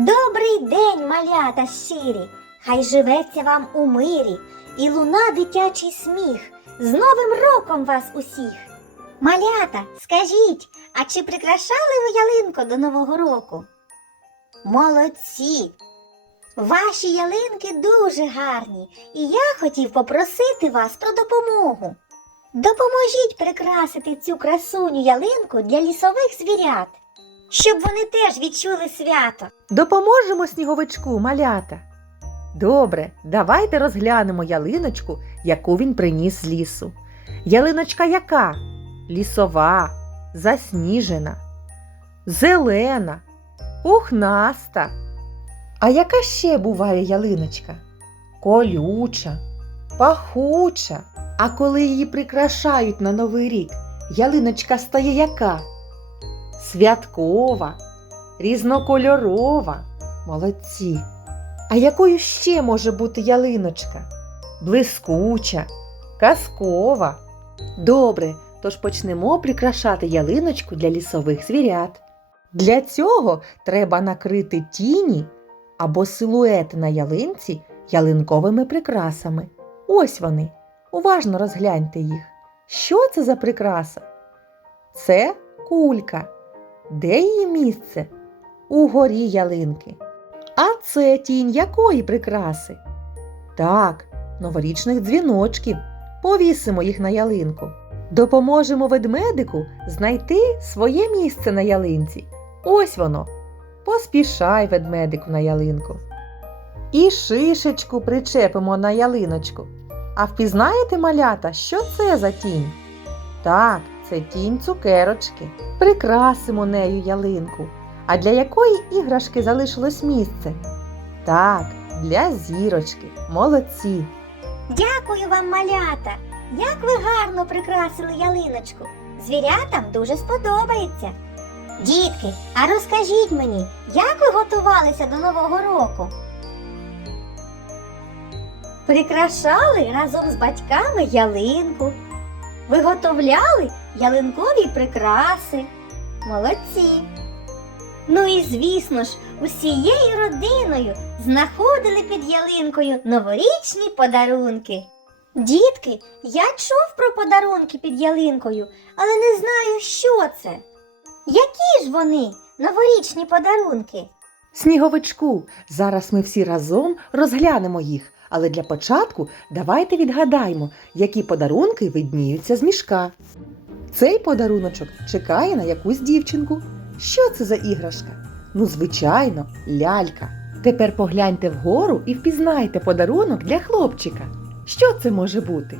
Добрий день, малята щирі! Хай живеться вам у мирі і луна дитячий сміх. З Новим роком вас усіх! Малята, скажіть, а чи прикрашали ви ялинку до Нового року? Молодці! Ваші ялинки дуже гарні, і я хотів попросити вас про допомогу. Допоможіть прикрасити цю красуню ялинку для лісових звірят, щоб вони теж відчули свято. Допоможемо сніговичку, малята. Добре, давайте розглянемо ялиночку, яку він приніс з лісу. Ялиночка яка? Лісова, засніжена, зелена, пухнаста. А яка ще буває ялиночка? Колюча, пахуча. А коли її прикрашають на Новий рік, ялиночка стає яка? Святкова, різнокольорова. Молодці. А якою ще може бути ялиночка? Блискуча, казкова. Добре, тож почнемо прикрашати ялиночку для лісових звірят. Для цього треба накрити тіні або силуети на ялинці ялинковими прикрасами. Ось вони. Уважно розгляньте їх. Що це за прикраса? Це кулька. Де її місце? Угорі ялинки. А це тінь якої прикраси? Так, новорічних дзвіночків. Повісимо їх на ялинку. Допоможемо ведмедику знайти своє місце на ялинці. Ось воно. Поспішай, ведмедику, на ялинку. І шишечку причепимо на ялиночку. А впізнаєте, малята, що це за тінь? Так, це тінь цукерочки. Прикрасимо нею ялинку. А для якої іграшки залишилось місце? Так, для зірочки. Молодці. Дякую вам, малята! Як ви гарно прикрасили ялиночку. Звірятам дуже сподобається. Дітки, а розкажіть мені, як ви готувалися до Нового року? Прикрашали разом з батьками ялинку. Виготовляли ялинкові прикраси. Молодці. Ну і звісно ж, усією родиною знаходили під ялинкою новорічні подарунки. Дітки, я чув про подарунки під ялинкою, але не знаю, що це. Які ж вони, новорічні подарунки? Сніговичку, зараз ми всі разом розглянемо їх. Але для початку давайте відгадаємо, які подарунки видніються з мішка. Цей подаруночок чекає на якусь дівчинку. Що це за іграшка? Ну, звичайно, лялька. Тепер погляньте вгору і впізнайте подарунок для хлопчика. Що це може бути?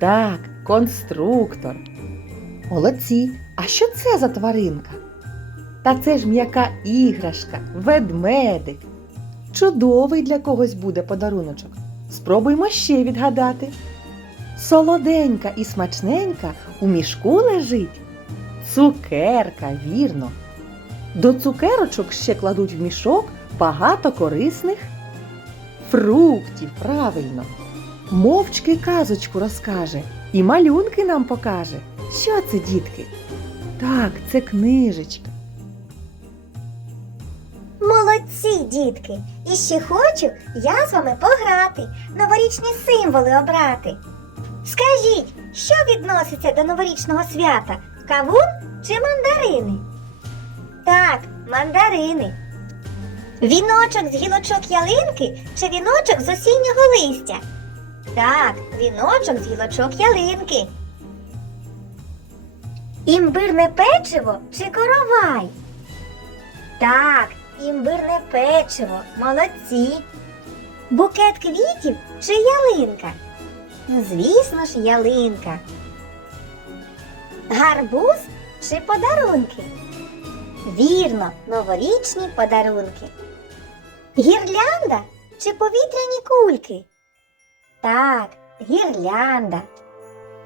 Так, конструктор. Молодці. А що це за тваринка? Та це ж м'яка іграшка, ведмедик. Чудовий для когось буде подаруночок. Спробуймо ще відгадати. Солоденька і смачненька у мішку лежить. Цукерка, вірно. До цукерочок ще кладуть в мішок багато корисних фруктів, правильно. Мовчки казочку розкаже і малюнки нам покаже. Що це, дітки? Так, це книжечка. Молодці, дітки! І ще хочу я з вами пограти, новорічні символи обрати. Скажіть, що відноситься до новорічного свята? Кавун чи мандарини? Так, мандарини. Віночок з гілочок ялинки чи віночок з осіннього листя? Так, віночок з гілочок ялинки. Імбирне печиво чи коровай? Так, імбирне печиво, молодці. Букет квітів чи ялинка? Ну, звісно ж, ялинка. Гарбуз чи подарунки? Вірно, новорічні подарунки. Гірлянда чи повітряні кульки? Так, гірлянда.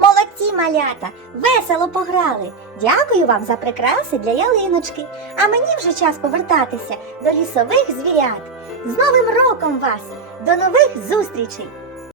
Молодці малята, весело пограли. Дякую вам за прикраси для ялиночки. А мені вже час повертатися до лісових звірят. З Новим роком вас! До нових зустрічей!